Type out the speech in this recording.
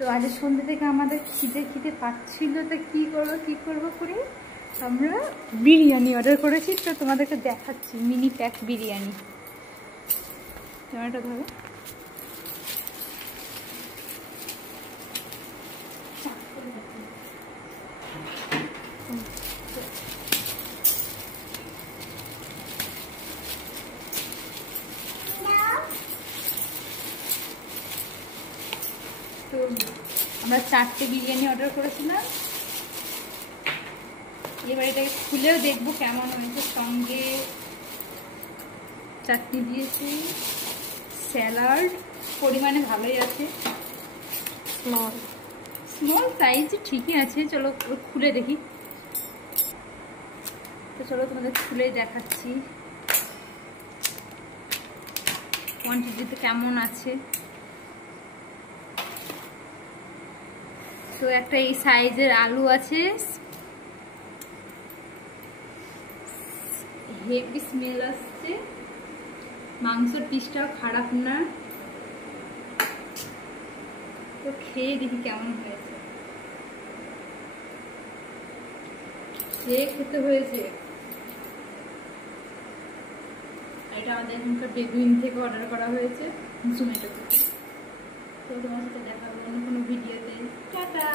তো আজ সন্ধ্যে থেকে আমাদের খিদে খিদে পাচ্ছিল, তো কি করবো করে আমরা বিরিয়ানি অর্ডার করেছি। তো তোমাদেরকে দেখাচ্ছি মিনি প্যাক বিরিয়ানি। ক্যামেরাটা ধরো। তো আমরা 4টে বিরিয়ানি অর্ডার করেছিলাম। এবার এটাকে খুলেও দেখবো কেমন হয়েছে। সঙ্গে চাটনি দিয়েছি, স্যালাড পরিমাণে ভালোই আছে, স্মল সাইজ ঠিকই আছে। চলো খুলে দেখি। তো চলো তোমাদের খুলে দেখাচ্ছি কোয়ান্টিটিতে কেমন আছে। তো একটা এই সাইজের আলু আছে, হেভি স্মেল আসছে, মাংসের পিসটাও খারাপ না। তো খেয়ে দেখি কেমন হয়েছে। খেতে হয়েছে। এটা আমাদের এখানকার বেগুইন থেকে অর্ডার করা হয়েছে, জোম্যাটো থেকে। তো তোমার সাথে দেখা হবে অন্য কোনো ভিডিওতে। টাটা।